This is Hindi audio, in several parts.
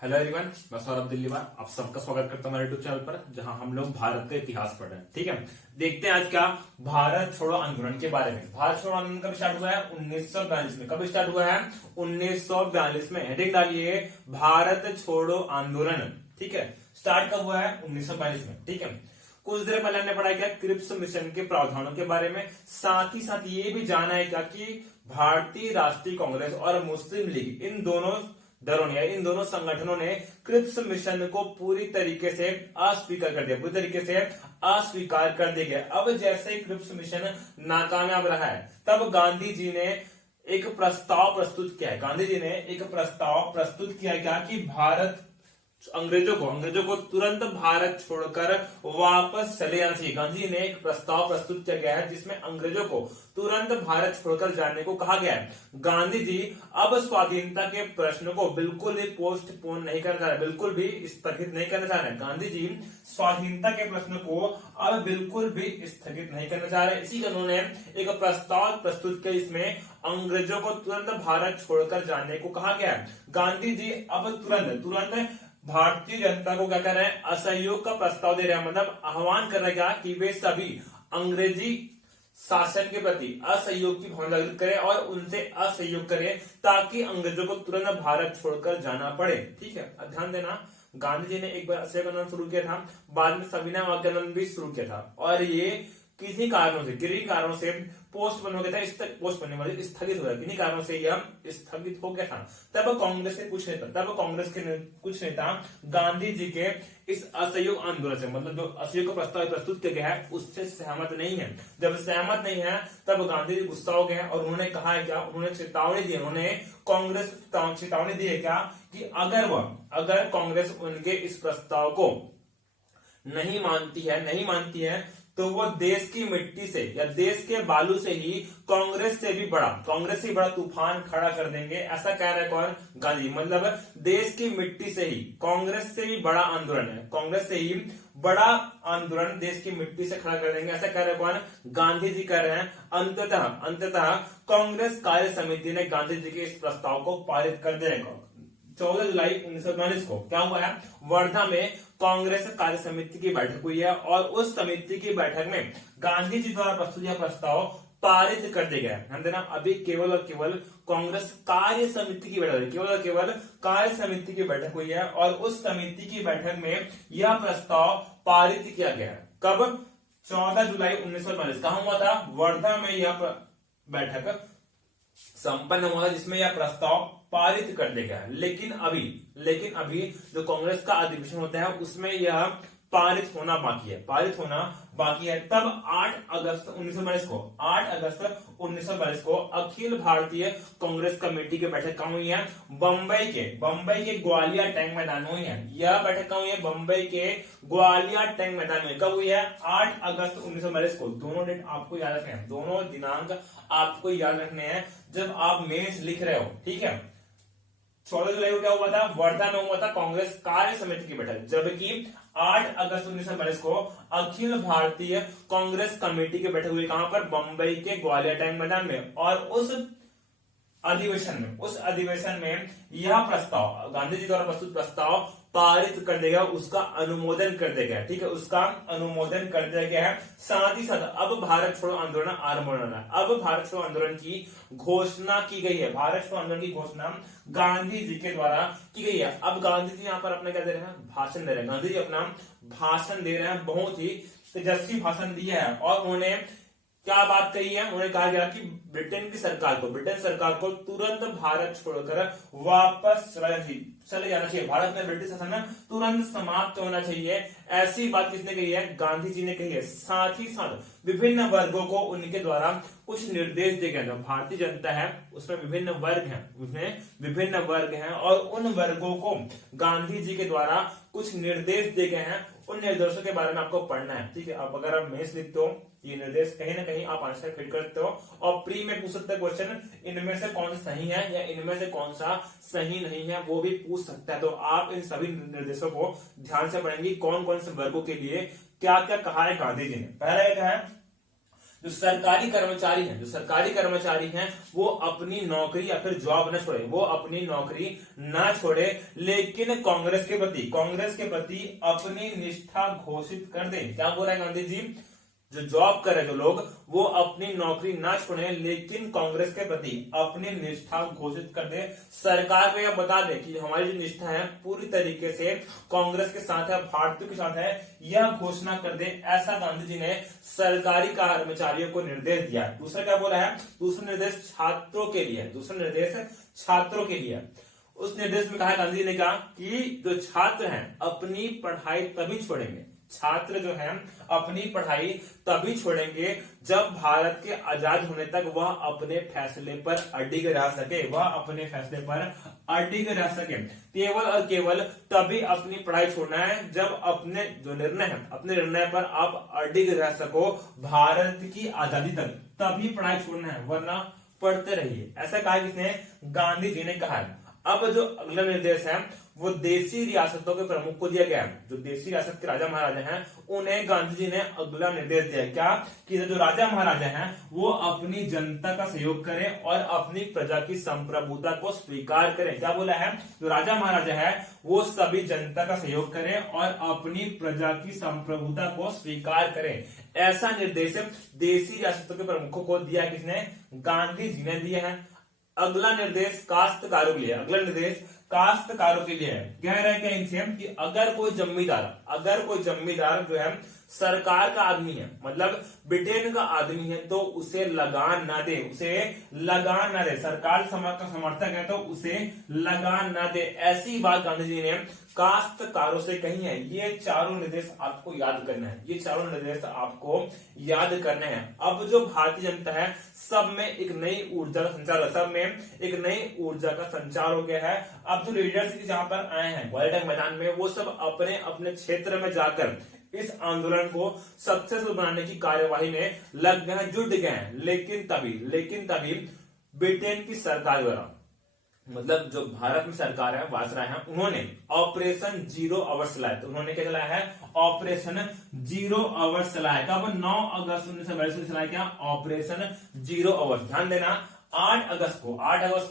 हेलो एवरीवन, मैं सौरभ दिल्लीवाल आप सबका स्वागत करता हूं हमारे यूट्यूब चैनल पर, जहां हम लोग भारत का इतिहास पढ़ रहे हैं। ठीक है, देखते हैं आज क्या भारत छोड़ो आंदोलन के बारे में। भारत छोड़ो आंदोलन कब स्टार्ट हुआ है? 1942 में। कब स्टार्ट हुआ है? 1942 में। हेडिंग डालिए भारत छोड़ो आंदोलन। ठीक है, स्टार्ट कब हुआ है? 1942 में। ठीक है, कुछ देर पहले हमने पढ़ा क्या क्रिप्स मिशन के प्रावधानों के बारे में। साथ ही साथ ये भी जाना है क्या कि भारतीय राष्ट्रीय कांग्रेस और मुस्लिम लीग इन दोनों दलों ने, इन दोनों संगठनों ने क्रिप्स मिशन को पूरी तरीके से अस्वीकार कर दिया, पूरी तरीके से अस्वीकार कर दिया गया। अब जैसे क्रिप्स मिशन नाकामयाब रहा है, तब गांधी जी ने एक प्रस्ताव प्रस्तुत किया है। गांधी जी ने एक प्रस्ताव प्रस्तुत किया है क्या कि भारत अंग्रेजों को तुरंत भारत छोड़कर वापस चले जाना चाहिए। गांधी जी ने एक प्रस्ताव प्रस्तुत किया गया है जिसमें अंग्रेजों को तुरंत भारत छोड़कर जाने को कहा गया है। गांधी जी अब स्वाधीनता के प्रश्न को बिल्कुल भी पोस्टपोन नहीं करना चाह रहे, बिल्कुल भी स्थगित नहीं करना चाह रहे। गांधी जी स्वाधीनता के प्रश्न को अब बिल्कुल भी स्थगित नहीं करना चाह रहे। इसी उन्होंने एक प्रस्ताव प्रस्तुत किया, इसमें अंग्रेजों को तुरंत भारत छोड़कर जाने को कहा गया है। गांधी जी अब तुरंत भारतीय जनता को क्या कर रहे हैं? असहयोग का प्रस्ताव दे रहे हैं, मतलब आह्वान कर रहे हैं कि वे सभी अंग्रेजी शासन के प्रति असहयोग की भावना जागृत करें और उनसे असहयोग करें ताकि अंग्रेजों को तुरंत भारत छोड़कर जाना पड़े। ठीक है, ध्यान देना, गांधी जी ने एक बार असहयोग आंदोलन शुरू किया था, बाद में सविनय अवज्ञा आंदोलन भी शुरू किया था, और ये किसी कारणों से पोस्टपोन हो गया था, पोस्टपोन मतलब स्थगित हो गया। किन्हीं कारणों से यह स्थगित हो गया था। तब कांग्रेस के कुछ नेता गांधी जी के इस असहयोग आंदोलन से, मतलब जो असहयोग का प्रस्ताव प्रस्तुत किया गया है उससे सहमत नहीं है। जब सहमत नहीं है तब गांधी जी गुस्सा हो गए और उन्होंने कहा है क्या, उन्होंने चेतावनी दी, उन्होंने कांग्रेस चेतावनी दी है क्या कि अगर कांग्रेस उनके इस प्रस्ताव को नहीं मानती है तो वो देश की मिट्टी से या देश के बालू से ही कांग्रेस से भी बड़ा तूफान खड़ा कर देंगे। ऐसा कह रहा है कौन? गांधी। मतलब देश की मिट्टी से ही कांग्रेस से भी बड़ा आंदोलन है, कांग्रेस से ही बड़ा आंदोलन देश की मिट्टी से खड़ा कर देंगे, ऐसा कह रहे हैं कौन? गांधी जी कह रहे हैं। अंततः कांग्रेस कार्य समिति ने गांधी जी के इस प्रस्ताव को पारित कर देगा। 14 जुलाई 1942 को क्या हुआ है? वर्धा में कांग्रेस कार्य समिति की बैठक हुई है और उस समिति की बैठक में गांधी जी द्वारा प्रस्तुत यह प्रस्ताव पारित कर दिया गया है। ध्यान देना, अभी केवल और केवल कांग्रेस कार्य समिति की बैठक, केवल कार्य समिति की बैठक हुई है और उस समिति की बैठक में यह प्रस्ताव पारित किया गया है। कब? 14 जुलाई 1942। कहां हुआ था? वर्धा में यह बैठक संपन्न हुआ जिसमें यह प्रस्ताव पारित कर दिया गया। लेकिन अभी जो कांग्रेस का अधिवेशन होता है उसमें यह पारित होना बाकी है। तब 8 अगस्त 1942 को अखिल भारतीय कांग्रेस कमेटी की बैठक कहां हुई है? बंबई के ग्वालियर टैंक मैदान में हुई है। यह बैठक कहां हुई है? बंबई के ग्वालियर टैंक मैदान में। कब हुई है? 8 अगस्त 1942 को। दोनों डेट आपको याद रखने हैं, दोनों दिनांक आपको याद रखने हैं जब आप मेंस लिख रहे हो। ठीक है, 14 जुलाई को क्या हुआ था? वर्धा में हुआ था कांग्रेस कार्य समिति की बैठक, जबकि 8 अगस्त 1942 को अखिल भारतीय कांग्रेस कमेटी की बैठक हुई। कहां पर? बंबई के ग्वालियर टैंक मैदान में। और उस अधिवेशन में यह प्रस्ताव, गांधी जी द्वारा प्रस्तुत प्रस्ताव पारित कर देगा, उसका अनुमोदन कर दिया गया। ठीक है, उसका अनुमोदन कर दिया गया है। साथ ही साथ अब भारत छोड़ो आंदोलन आरंभ होना है। अब भारत छोड़ो आंदोलन की घोषणा की गई है। भारत छोड़ो आंदोलन की घोषणा गांधी जी के द्वारा की गई है। अब गांधी जी यहाँ पर अपना क्या दे रहे हैं? भाषण दे रहे हैं। गांधी जी अपना भाषण दे रहे हैं, बहुत ही तेजस्वी भाषण दिया है। और उन्होंने क्या बात कही है? उन्होंने कहा गया कि ब्रिटेन सरकार को तुरंत भारत छोड़कर वापस चले जाना चाहिए। भारत में ब्रिटिश शासन तुरंत समाप्त होना चाहिए। ऐसी बात किसने कही है? गांधी जी ने कही है। साथ ही साथ विभिन्न वर्गों को उनके द्वारा कुछ निर्देश दिए गए। जो भारतीय जनता है उसमें विभिन्न वर्ग हैं और उन वर्गों को गांधी जी के द्वारा कुछ निर्देश दिए गए हैं। उन निर्देशों के बारे में आपको पढ़ना है। ठीक है, अब अगर आप मेंस लिखते हो ये निर्देश कहीं ना कहीं आप आंसर फिट करते हो और प्री में पूछ सकते हैं क्वेश्चन, इनमें से कौन सा सही है या इनमें से कौन सा सही नहीं है, वो भी पूछ सकता है। तो आप इन सभी निर्देशों को ध्यान से पढ़ेंगे, कौन कौन से वर्गों के लिए क्या क्या कहा है गांधी जी ने। पहला एक है जो सरकारी कर्मचारी हैं वो अपनी नौकरी या फिर जॉब न छोड़े, वो अपनी नौकरी ना छोड़े, लेकिन कांग्रेस के प्रति अपनी निष्ठा घोषित कर दें। क्या बोल रहा है गांधी जी? जो जॉब करे जो लोग वो अपनी नौकरी ना छोड़े, लेकिन कांग्रेस के प्रति अपनी निष्ठा घोषित कर दे। सरकार को यह बता दे कि हमारी जो निष्ठा है पूरी तरीके से कांग्रेस के साथ है, भारतीयों के साथ है, यह घोषणा कर दे। ऐसा गांधी जी ने सरकारी कर्मचारियों को निर्देश दिया। दूसरा क्या बोला है? दूसरा निर्देश छात्रों के लिए। उस निर्देश में कहा गांधी जी ने कहा कि जो छात्र हैं अपनी पढ़ाई तभी छोड़ेंगे, छात्र जो है अपनी पढ़ाई तभी छोड़ेंगे जब भारत के आजाद होने तक वह अपने फैसले पर अडिग रह सके, केवल और केवल तभी अपनी पढ़ाई छोड़ना है जब अपने जो निर्णय है अपने निर्णय पर आप अडिग रह सको भारत की आजादी तक, तभी पढ़ाई छोड़ना है, वरना पढ़ते रहिए। ऐसा कहा किसने? गांधी जी ने कहा है। अब जो अगला निर्देश है वो देशी रियासतों के प्रमुख को दिया गया है। जो देशी रियासत के राजा महाराजा हैं उन्हें गांधी जी ने अगला निर्देश दिया। क्या? कि जो राजा महाराजा हैं वो अपनी जनता का सहयोग करें और अपनी प्रजा की संप्रभुता को स्वीकार करें। क्या बोला है? जो राजा महाराजा है वो सभी जनता का सहयोग करें और अपनी प्रजा की संप्रभुता को स्वीकार करें। ऐसा निर्देश देशी रियासतों के प्रमुखों को दिया। किसने? गांधी जी ने दिया है। अगला निर्देश काश्तकारों के लिए है। कह रहे हैं क्या इनसे कि अगर कोई जमींदार जो है सरकार का आदमी है, मतलब ब्रिटेन का आदमी है, तो उसे लगान ना दे, सरकार का समर्थक है तो उसे लगान ना दे। ऐसी बात गांधी जी ने काश्तकारों से कही है। ये चारों निर्देश आपको याद करना है। अब जो भारतीय जनता है सब में एक नई ऊर्जा का संचार हो गया है। अब जो लीडर्स जहां पर आए हैं ग्वालियर मैदान में, वो सब अपने अपने क्षेत्र में जाकर इस आंदोलन को सक्सेसफुल बनाने की कार्यवाही में लग गए हैं, जुट गए हैं। लेकिन तभी ब्रिटेन की सरकार द्वारा, मतलब जो भारत में सरकार है, वायसराय है, उन्होंने ऑपरेशन जीरो आवर्स चलाया। तो उन्होंने क्या चलाया है? ऑपरेशन जीरो आवर्स चलाया। कब? 9 अगस्त 1942 को चलाया। क्या? Operation zero hours. ध्यान देना 8 अगस्त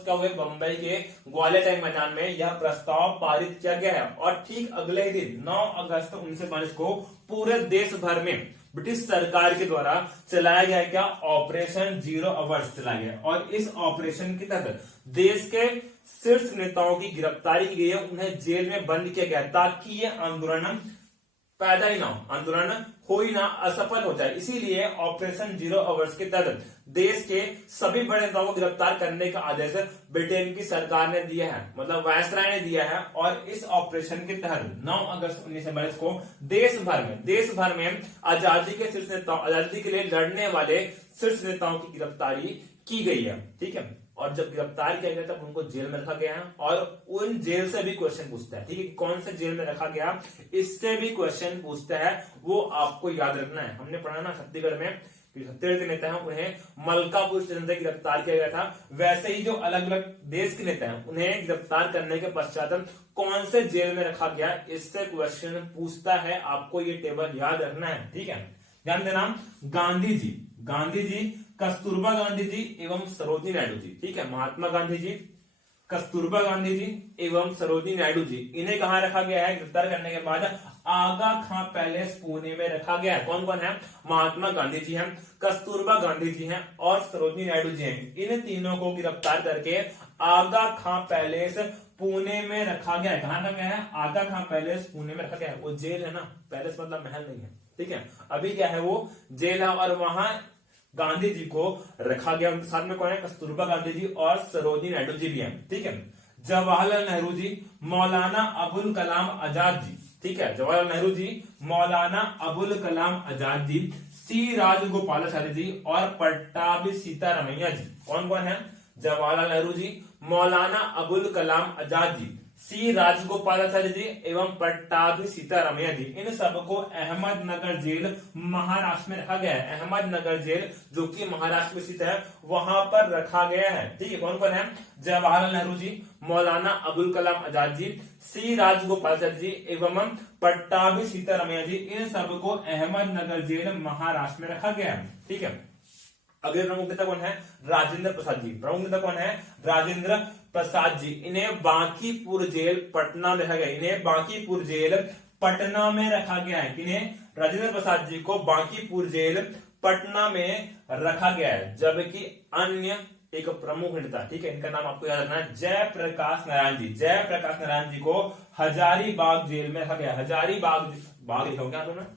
का हुए बंबई के ग्वालियर मैदान में यह प्रस्ताव पारित किया गया है और ठीक अगले ही दिन 9 अगस्त 1942 को पूरे देश भर में ब्रिटिश सरकार के द्वारा चलाया गया। क्या? ऑपरेशन जीरो आवर्स चलाया गया। और इस ऑपरेशन के तहत देश के शीर्ष नेताओं की गिरफ्तारी की गई है, उन्हें जेल में बंद किया गया ताकि ये आंदोलन पैदा ही ना हो, आंदोलन हो ही ना, असफल हो जाए। इसीलिए ऑपरेशन जीरो आवर्स के तहत देश के सभी बड़े नेताओं को गिरफ्तार करने का आदेश ब्रिटेन की सरकार ने दिया है, मतलब वायसराय ने दिया है। और इस ऑपरेशन के तहत 9 अगस्त 1942 को देश भर में आजादी के लिए लड़ने वाले शीर्ष नेताओं की गिरफ्तारी की गई है। ठीक है। और जब गिरफ्तार किया गया तब उनको जेल में रखा गया है और उन जेल से भी क्वेश्चन पूछता है। ठीक है, कौन से जेल में रखा गया इससे भी क्वेश्चन पूछता है, वो आपको याद रखना है। हमने पढ़ा ना छत्तीसगढ़ में छत्तीसगढ़ के नेता हैं उन्हें मलकापुर स्टेशन से गिरफ्तार किया गया था, वैसे ही जो अलग अलग देश के नेता हैं उन्हें गिरफ्तार करने के पश्चात कौन से जेल में रखा गया इससे क्वेश्चन पूछता है। आपको ये टेबल याद रखना है। ठीक है, ध्यान देना। गांधी जी कस्तूरबा गांधी जी एवं सरोजिनी नायडू जी। ठीक है, महात्मा गांधी जी, कस्तूरबा गांधी जी एवं सरोजिनी नायडू जी, इन्हें कहां रखा गया है? गिरफ्तार करने के बाद आगा खां पैलेस पुणे में रखा गया है। कौन कौन है? महात्मा गांधी जी हैं, कस्तूरबा गांधी जी हैं और सरोजिनी नायडू जी हैं। इन तीनों को गिरफ्तार करके आगा खां पैलेस पुणे में रखा गया है। कहां रखा गया है? आगा खां पैलेस पुणे में रखा गया है। वो जेल है ना, पैलेस मतलब महल नहीं है। ठीक है, अभी क्या है? वो जेल है और वहां गांधी जी को रखा गया। उनके साथ में कौन है? कस्तूरबा गांधी जी और सरोजिनी नायडू जी भी हैं। ठीक है, जवाहरलाल नेहरू जी, मौलाना अबुल कलाम आजाद जी। ठीक है, जवाहरलाल नेहरू जी, मौलाना अबुल कलाम आजाद जी, सी राजगोपालाचारी जी और पट्टाभी सीतारामैया जी। कौन कौन है? जवाहरलाल नेहरू जी, मौलाना अबुल कलाम आजाद जी, सी राजगोपालाचारी जी एवं पट्टाभी सीतारामैया जी। इन सबको अहमदनगर जेल महाराष्ट्र में रखा गया है। अहमदनगर जेल जो कि महाराष्ट्र में स्थित है वहां पर रखा गया है। ठीक है, कौन कौन है? जवाहरलाल नेहरू जी, मौलाना अबुल कलाम आजाद जी, सी राजगोपालाचारी जी एवं पट्टाभी सीतारामैया जी। इन सबको अहमदनगर जेल महाराष्ट्र में रखा गया है। ठीक है, अगले प्रमुख नेता कौन है? राजेंद्र प्रसाद जी। प्रमुख नेता कौन है? राजेंद्र प्रसाद जी। इन्हें बांकीपुर जेल पटना में रखा गया, इन्हें बांकीपुर जेल पटना में रखा गया है। इन्हें राजेंद्र प्रसाद जी को बांकीपुर जेल पटना में रखा गया है। जबकि अन्य एक प्रमुख नेता, ठीक है, इनका नाम आपको याद रखना है, जयप्रकाश नारायण जी। जयप्रकाश नारायण जी को हजारीबाग जेल में रखा गया। हजारीबाग बाग लिखा होगा आपने,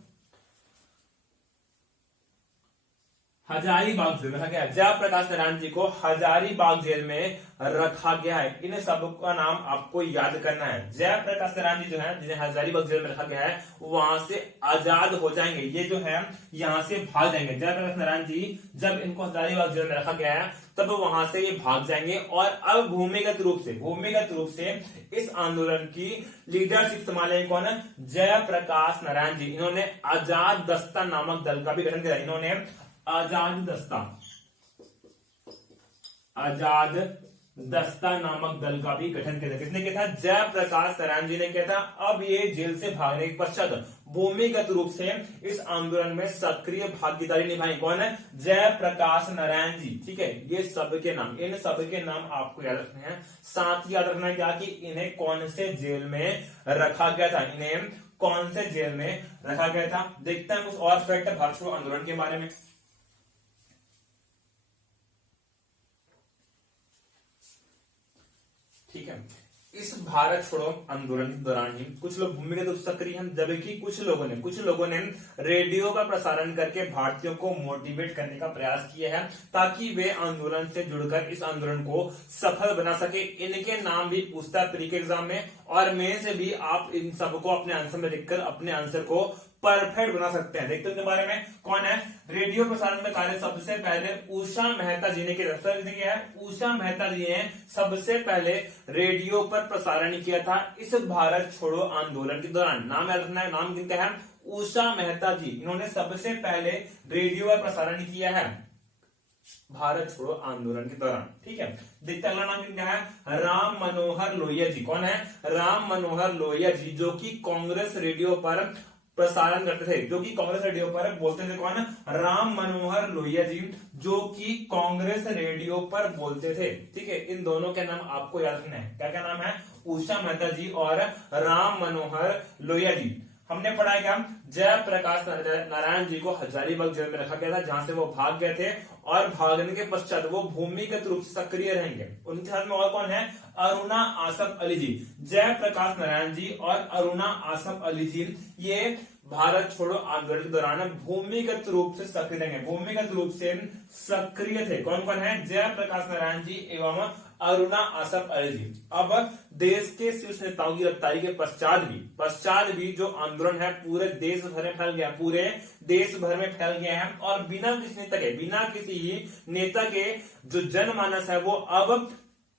हजारीबाग जेल में रखा गया। जयप्रकाश नारायण जी को हजारीबाग जेल में रखा गया है। इन सबका नाम आपको याद करना है। जयप्रकाश नारायण जी जो है, जिन्हें हजारीबाग जेल में रखा गया है, वहां से आजाद हो जाएंगे। ये जो है यहां से भाग जाएंगे। जयप्रकाश नारायण जी जब इनको हजारीबाग जेल में रखा गया है तब वहां से ये भाग जाएंगे और अब भूमिगत रूप से इस आंदोलन की लीडरशिप संभालेंगे कौन? जयप्रकाश नारायण जी। इन्होंने आजाद दस्ता नामक दल का भी गठन किया। इन्होंने आजाद दस्ता नामक दल का भी गठन किया था। किसने किया था? जयप्रकाश नारायण जी ने किया था। अब ये जेल से भागने के पश्चात भूमिगत रूप से इस आंदोलन में सक्रिय भागीदारी निभाई। कौन है? जयप्रकाश नारायण जी। ठीक है, ये सबके नाम, इन सबके नाम आपको याद रखने हैं। साथ ही याद रखना है क्या कि इन्हें कौन से जेल में रखा गया था। इन्हें कौन से जेल में रखा गया था? देखते हैं कुछ और फैक्ट भारत छोड़ो आंदोलन के बारे में। ठीक है, इस भारत छोड़ो आंदोलन के दौरान ही कुछ लोग भूमिगत रूप से सक्रिय हैं, जबकि कुछ लोगों ने रेडियो का प्रसारण करके भारतीयों को मोटिवेट करने का प्रयास किया है ताकि वे आंदोलन से जुड़कर इस आंदोलन को सफल बना सके। इनके नाम भी पूछता है प्री के एग्जाम में, और मेन से भी आप इन सबको अपने आंसर में लिखकर अपने आंसर को परफेक्ट बना सकते हैं। देखते हैं उनके बारे में। कौन है? रेडियो प्रसारण में कार्य सबसे पहले उषा मेहता जी ने किया है। उषा मेहता जी ने सबसे पहले रेडियो पर प्रसारण किया था इस भारत छोड़ो आंदोलन के दौरान। नाम याद रखना है, नाम किनका है? उषा मेहता जी। इन्होंने सबसे पहले रेडियो पर प्रसारण किया है भारत छोड़ो आंदोलन के दौरान। ठीक है, देखते अगला नाम क्या है? राम मनोहर लोहिया जी। कौन है? राम मनोहर लोहिया जी, जो कि कांग्रेस रेडियो पर प्रसारण करते थे, जो कि कांग्रेस रेडियो पर बोलते थे। कौन? राम मनोहर लोहिया जी, जो कि कांग्रेस रेडियो पर बोलते थे। ठीक है, इन दोनों के नाम आपको याद रखना है। क्या क्या नाम है? उषा मेहता जी और राम मनोहर लोहिया जी। हमने पढ़ा क्या? जयप्रकाश नारायण जी को हजारीबाग जेल में रखा गया था, जहां से वो भाग गए थे, और भागने के पश्चात वो भूमिगत रूप से सक्रिय रहेंगे। उनके साथ में और कौन है? अरुणा आसफ अली जी। जयप्रकाश नारायण जी और अरुणा आसफ अली जी ये भारत छोड़ो आंदोलन के दौरान भूमिगत रूप से सक्रिय रहेंगे, भूमिगत रूप से सक्रिय थे। कौन कौन है? जयप्रकाश नारायण जी एवं अरुणा आसफ अली जी। अब देश के शीर्ष नेताओं की गिरफ्तारी के पश्चात भी जो आंदोलन है पूरे देश भर में फैल गया, पूरे देश भर में फैल गया है, और बिना किसी ही नेता के जो जनमानस है वो अब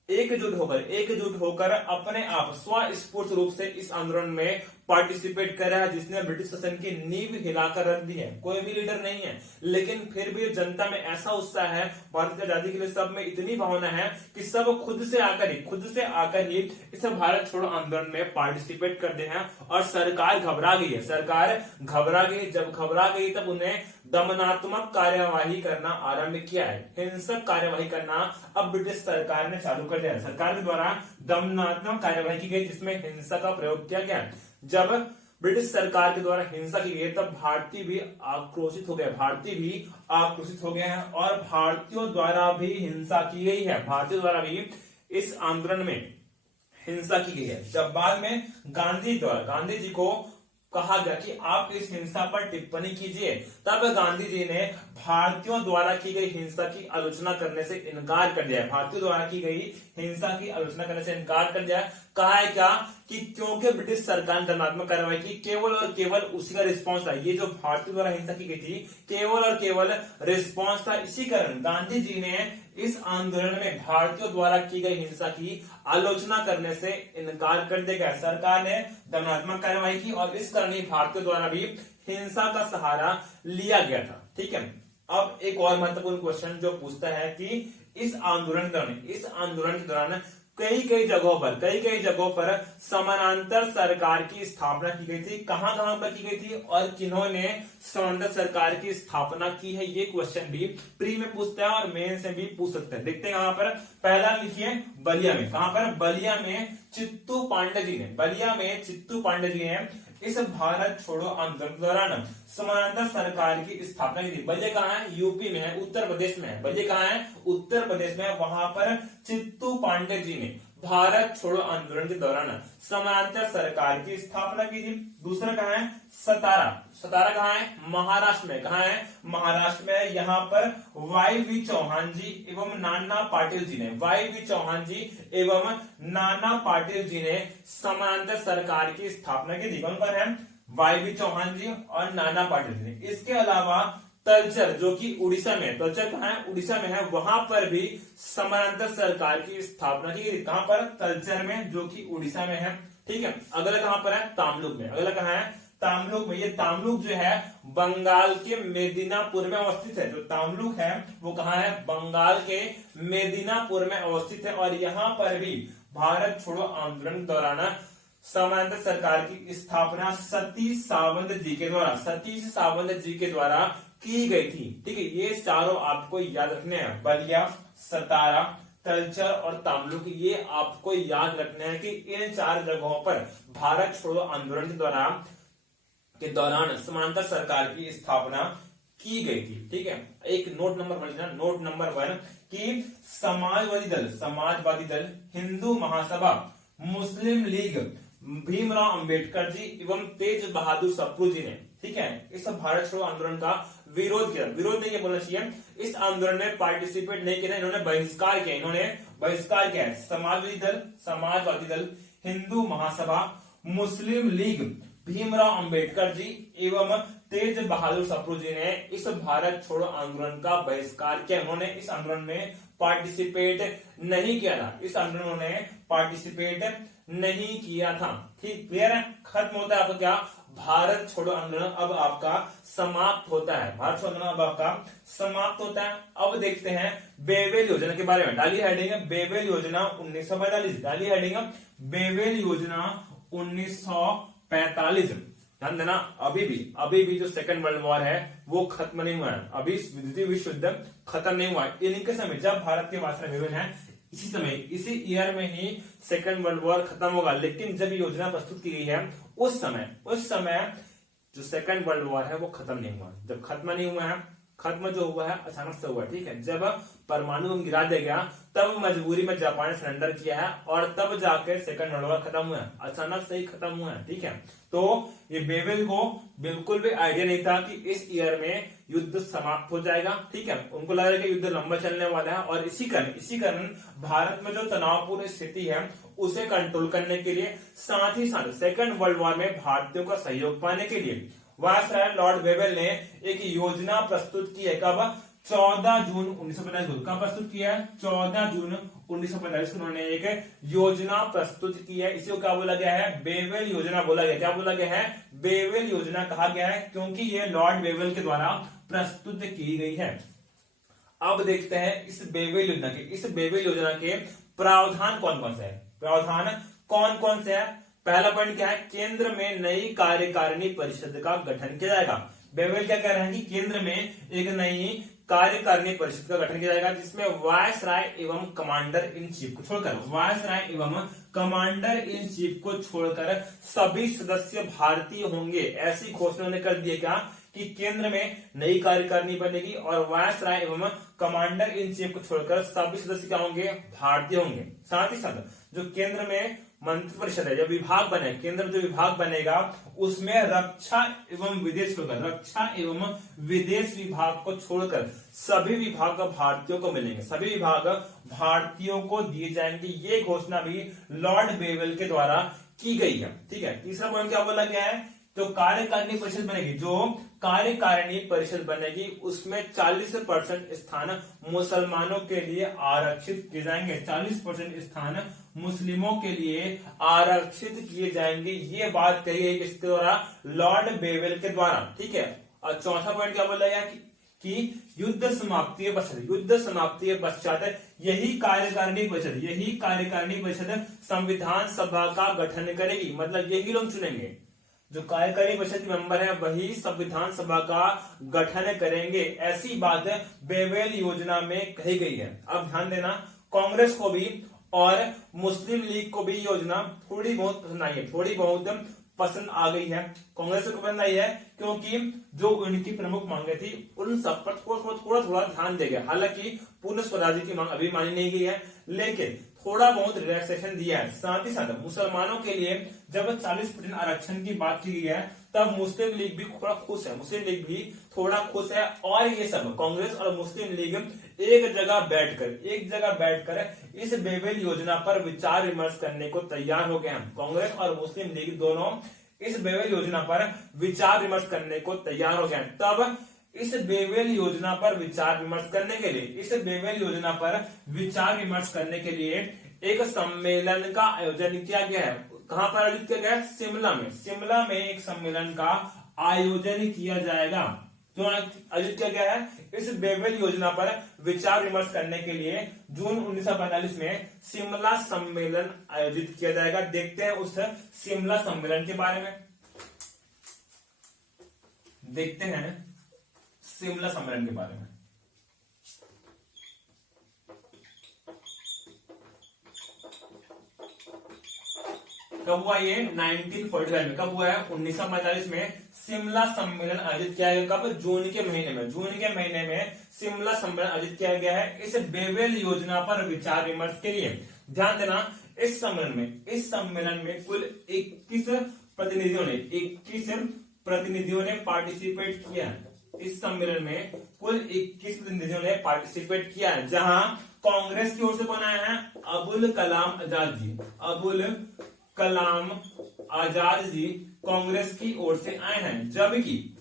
एकजुट होकर अपने आप स्वस्फूर्त रूप से इस आंदोलन में पार्टिसिपेट कर रहा है, जिसने ब्रिटिश शासन की नींव हिलाकर रख दी है। कोई भी लीडर नहीं है, लेकिन फिर भी जनता में ऐसा उत्साह है, भारत की आजादी के लिए सब में इतनी भावना है कि सब खुद से आकर ही इस भारत छोड़ो आंदोलन में पार्टिसिपेट करते हैं। और सरकार घबरा गई है। जब घबरा गई तब उन्हें दमनात्मक कार्यवाही करना आरंभ किया है। हिंसक कार्यवाही करना अब ब्रिटिश सरकार ने चालू कर दिया। सरकार के द्वारा दमनात्मक कार्यवाही की गई, जिसमें हिंसा का प्रयोग किया गया। जब ब्रिटिश सरकार के द्वारा हिंसा की गई तब भारतीय भी आक्रोशित हो गए हैं, और भारतीयों द्वारा भी हिंसा की गई है। भारतीयों द्वारा भी इस आंदोलन में हिंसा की गई है। जब बाद में गांधी जी को कहा गया कि आप इस हिंसा पर टिप्पणी कीजिए, तब गांधी जी ने भारतीयों द्वारा की गई हिंसा की आलोचना करने से इनकार कर दिया। भारतीयों द्वारा की गई हिंसा की आलोचना करने से इनकार कर दिया। कहा है क्या कि क्योंकि ब्रिटिश सरकार ने दंडात्मक कार्रवाई की, केवल और केवल उसी का रिस्पॉन्स था। ये जो भारतीयों द्वारा हिंसा की गई थी केवल और केवल रिस्पॉन्स था। इसी कारण गांधी जी ने इस आंदोलन में भारतीयों द्वारा की गई हिंसा की आलोचना करने से इनकार कर दिया गया। सरकार ने दंडात्मक कार्रवाई की और इस कारण भारतीयों द्वारा भी हिंसा का सहारा लिया गया था। ठीक है, अब एक और महत्वपूर्ण क्वेश्चन जो पूछता है कि इस आंदोलन के दौरान कई कई जगहों पर समानांतर सरकार की स्थापना की गई थी। कहां कहां पर की गई थी और किन्होंने समानांतर सरकार की स्थापना की है, ये क्वेश्चन भी प्री में पूछता है और मेन से भी पूछ सकते हैं। देखते हैं यहाँ पर पहला लिखिए बलिया में। कहां पर? बलिया में चित्तू पांडे जी ने इस भारत छोड़ो आंदोलन के दौरान समानांतर सरकार की स्थापना की थी। बलिया कहाँ है? यूपी में है, उत्तर प्रदेश में है। बलिया कहाँ है? उत्तर प्रदेश में है। वहां पर चित्तू पांडे जी ने भारत छोड़ो आंदोलन के दौरान समानांतर सरकार की स्थापना की थी। दूसरा कहाँ है? सतारा कहाँ है? महाराष्ट्र में। कहाँ है? महाराष्ट्र में है। यहाँ पर वाई.वी. चौहान जी एवं नाना पाटिल जी ने समानांतर सरकार की स्थापना की थी। कौन कौन है? वाई.वी. चौहान जी और नाना पाटिल जी ने। इसके अलावा तलचर जो कि उड़ीसा में है, तलचर कहाँ है? उड़ीसा में है। वहां पर भी समानांतर सरकार की स्थापना की गई। कहां पर? तलचर में, जो कि उड़ीसा में है। ठीक है। अगला कहां पर है? तामलुक में। अगला कहां है? तामलुक में। ये तामलुक जो है बंगाल के मेदिनीपुर में अवस्थित है। जो तामलुक है वो कहां है? बंगाल के मेदिनीपुर में अवस्थित है। और यहां पर भी भारत छोड़ो आंदोलन के दौरान समानांतर सरकार की स्थापना सतीश सावंत जी के द्वारा की गई थी। ठीक है। ये चारों आपको याद रखने हैं, बलिया, सतारा, तलचर और तामलुक। ये आपको याद रखना है कि इन 4 जगहों पर भारत छोड़ो आंदोलन के दौरान समानांतर सरकार की स्थापना की गई थी। ठीक है। एक नोट नंबर 1 कि समाजवादी दल, हिंदू महासभा, मुस्लिम लीग, भीमराव अंबेडकर जी एवं तेज बहादुर सप्रू जी ने, ठीक है, इस भारत छोड़ो आंदोलन का विरोध किया। विरोध नहीं बोलना चाहिए, इस आंदोलन में पार्टिसिपेट नहीं किया, इन्होंने बहिष्कार किया। समाजवादी दल, हिंदू महासभा, मुस्लिम लीग, भीमराव अंबेडकर जी एवं तेज बहादुर सप्रू जी ने इस भारत छोड़ो आंदोलन का बहिष्कार किया। उन्होंने इस आंदोलन में पार्टिसिपेट नहीं किया था। ठीक, क्लियर है? खत्म होता है आपका क्या? भारत छोड़ो आंदोलन अब आपका समाप्त होता है। अब देखते हैं बेवेल योजना के बारे में। डालिए हेडिंग बेवेल योजना 1945। डालिए हेडिंग बेवेल योजना 1945। ध्यान देना, अभी भी जो सेकंड वर्ल्ड वॉर है वो खत्म नहीं हुआ है। अभी द्वितीय विश्व युद्ध खत्म नहीं हुआ है। इनके समय जब भारत के वास्तव विभिन्न है, इसी ईयर में ही सेकंड वर्ल्ड वॉर खत्म होगा। लेकिन जब योजना प्रस्तुत की गई है उस समय जो सेकंड वर्ल्ड वॉर है वो खत्म नहीं हुआ। जब खत्म नहीं हुआ है, खत्म जो हुआ है अचानक से हुआ। ठीक है। जब परमाणु बम गिरा दिया गया तब मजबूरी में जापान ने सरेंडर किया है और तब जाकर सेकंड वर्ल्ड वॉर खत्म हुआ है। अचानक से ही खत्म हुआ है। ठीक है। तो ये बेवेल को बिल्कुल भी आइडिया नहीं था कि इस ईयर में युद्ध समाप्त हो जाएगा। ठीक है। उनको लग रहा है कि युद्ध लंबा चलने वाला है और इसी कारण भारत में जो तनावपूर्ण स्थिति है उसे कंट्रोल करने के लिए, साथ ही साथ सेकंड वर्ल्ड वॉर में भारतीयों का सहयोग पाने के लिए वायसराय लॉर्ड वेवेल ने एक योजना प्रस्तुत की है। कब? 14 जून 1945 को। कब प्रस्तुत किया है? 14 जून 1945 को उन्होंने एक योजना प्रस्तुत की है। इसी को क्या बोला गया है? बेवेल योजना बोला गया। क्या बोला गया है? बेवेल योजना कहा गया है, क्योंकि ये लॉर्ड वेवेल के द्वारा प्रस्तुत की गई है। अब देखते हैं इस बेवेल योजना के प्रावधान कौन कौन से है। पहला पॉइंट क्या है? केंद्र में नई कार्यकारिणी परिषद का गठन किया जाएगा। बेवेल क्या कह रहे हैं कि केंद्र में एक नई कार्यकारिणी परिषद का गठन किया जाएगा, जिसमें वायसराय एवं कमांडर इन चीफ को छोड़कर सभी सदस्य भारतीय होंगे। ऐसी घोषणा ने कर दिया क्या कि केंद्र में नई कार्यकारिणी बनेगी और वायसराय एवं कमांडर इन चीफ को छोड़कर सभी सदस्य क्या होंगे? भारतीय होंगे। साथ ही साथ जो केंद्र में मंत्रिपरिषद है, जब विभाग बने, केंद्र जो विभाग बनेगा उसमें रक्षा एवं विदेश विभाग को छोड़कर सभी विभाग भारतीयों को मिलेंगे, सभी विभाग भारतीयों को दिए जाएंगे। ये घोषणा भी लॉर्ड बेवेल के द्वारा की गई है। ठीक है। तीसरा पॉइंट क्या बोला गया है? जो कार्यकारिणी परिषद बनेगी उसमें 40% स्थान मुसलमानों के लिए आरक्षित किए जाएंगे। 40% स्थान मुस्लिमों के लिए आरक्षित किए जाएंगे। ये बात कही है किसके द्वारा? लॉर्ड बेवेल के द्वारा। ठीक है। और चौथा पॉइंट क्या बोला गया कि युद्ध समाप्ति के पश्चात यही कार्यकारिणी परिषद संविधान सभा का गठन करेगी। मतलब यही लोग चुनेंगे, जो कार्यकारी परिषद मेंबर है वही संविधान सभा का गठन करेंगे। ऐसी बात बेवेल योजना में कही गई है। अब ध्यान देना, कांग्रेस को भी और मुस्लिम लीग को भी योजना थोड़ी बहुत पसंद आ गई है। कांग्रेस को पसंद आई है क्योंकि जो उनकी प्रमुख मांगे थी उन सब पर थोड़ा ध्यान दिया गया। हालांकि पूर्ण स्वराज्य की मांग अभी मानी नहीं गई है, लेकिन थोड़ा बहुत रिलैक्सेशन दिया है। साथ ही साथ मुसलमानों के लिए जब 40% आरक्षण की बात की गई है तब मुस्लिम लीग भी थोड़ा खुश है। और ये सब कांग्रेस और मुस्लिम लीग एक जगह बैठकर इस बेवेल योजना पर विचार विमर्श करने को तैयार हो गए हैं। कांग्रेस और मुस्लिम लीग दोनों इस बेवेल योजना पर विचार विमर्श करने को तैयार हो गए हैं। तब इस बेवेल योजना पर विचार विमर्श करने के लिए एक सम्मेलन का आयोजन किया गया है। कहां पर आयोजित किया गया है? शिमला में एक सम्मेलन का आयोजन किया जाएगा। क्यों आयोजित किया गया है? इस बेवेल योजना पर विचार विमर्श करने के लिए जून 1945 में शिमला सम्मेलन आयोजित किया जाएगा। देखते हैं उस शिमला सम्मेलन के बारे में। कब हुआ ये? 1945 में। कब हुआ है? 1945 में शिमला सम्मेलन आयोजित किया गया। कब? जून के महीने में शिमला सम्मेलन आयोजित किया गया है इस बेवेल योजना पर विचार विमर्श के लिए। ध्यान देना, इस सम्मेलन में कुल 21 प्रतिनिधियों ने पार्टिसिपेट किया है। इस सम्मेलन में कुल 21 प्रतिनिधियों ने पार्टिसिपेट किया है, जहां कांग्रेस की ओर से कौन आया है? अबुल कलाम आजाद जी कांग्रेस की ओर से आए हैं। जबकि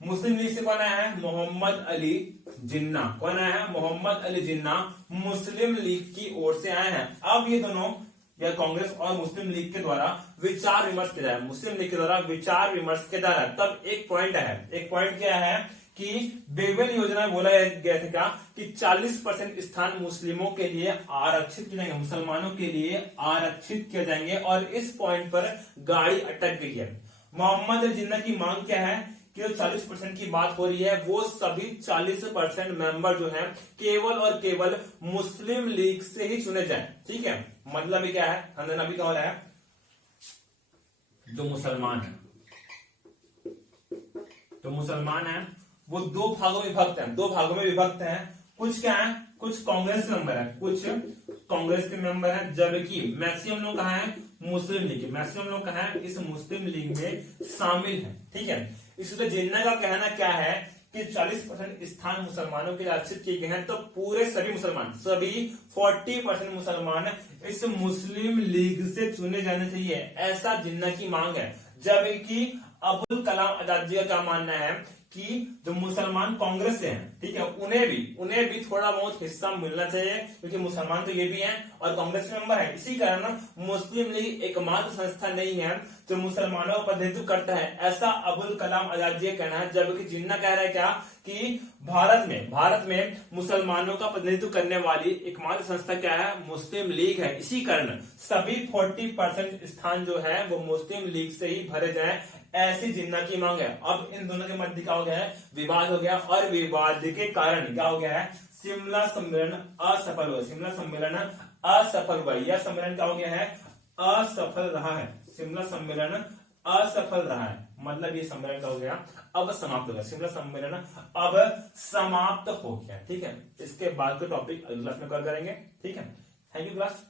मुस्लिम लीग से कौन आया है? मोहम्मद अली जिन्ना। कौन आया है? मोहम्मद अली जिन्ना मुस्लिम लीग की ओर से आए हैं। अब ये दोनों या कांग्रेस और मुस्लिम लीग के द्वारा विचार विमर्श किया जाए, तब एक पॉइंट क्या है कि बेवेल योजना में बोला गया था क्या कि 40% स्थान मुस्लिमों के लिए आरक्षित किए जाएंगे, मुसलमानों के लिए आरक्षित किए जाएंगे। और इस पॉइंट पर गाड़ी अटक गई है। मोहम्मद अली जिन्ना की मांग क्या है कि जो 40% की बात हो रही है वो सभी 40% मेंबर जो है केवल और केवल मुस्लिम लीग से ही चुने जाए। ठीक है, मतलब क्या है? अभी क्या हो रहा है? जो मुसलमान है वो दो भागों में विभक्त हैं। कुछ क्या है? कुछ कांग्रेस के मेंबर हैं, जबकि मैक्सिमम लोग कहाँ हैं? मुस्लिम लीग इस मुस्लिम लीग में शामिल है। ठीक है, इसलिए जिन्ना का कहना क्या है कि 40% स्थान मुसलमानों के लिए आरक्षित किए गए हैं, तो पूरे सभी 40% मुसलमान इस मुस्लिम लीग से चुने जाने चाहिए, ऐसा जिन्ना की मांग है। जबकि अबुल कलाम आजाद जी का क्या मानना है कि जो मुसलमान कांग्रेस से हैं, ठीक है, उन्हें भी थोड़ा बहुत हिस्सा मिलना चाहिए, क्योंकि मुसलमान तो ये भी हैं और कांग्रेस के मेंबर है। इसी कारण मुस्लिम लीग एकमात्र संस्था नहीं है जो मुसलमानों का प्रतिनिधित्व करता है, ऐसा अबुल कलाम आजाद जी का कहना है। जबकि जिन्ना कह रहा है क्या कि भारत में मुसलमानों का प्रतिनिधित्व करने वाली एकमात्र संस्था क्या है? मुस्लिम लीग है। इसी कारण सभी 40% स्थान जो है वो मुस्लिम लीग से ही भरे जाए, ऐसी जिन्ना की मांग है। अब इन दोनों के मध्य क्या हो गया है? विवाद हो गया, और विवाद के कारण क्या हो गया है? शिमला सम्मेलन असफल हुआ। यह सम्मेलन क्या हो गया है? असफल रहा है। शिमला सम्मेलन असफल रहा है, मतलब ये सम्मेलन क्या हो गया? अब समाप्त हो गया। शिमला सम्मेलन अब समाप्त हो गया। ठीक है, इसके बाद के टॉपिक अगले क्लास में कवर करेंगे। ठीक है, थैंक यू क्लास।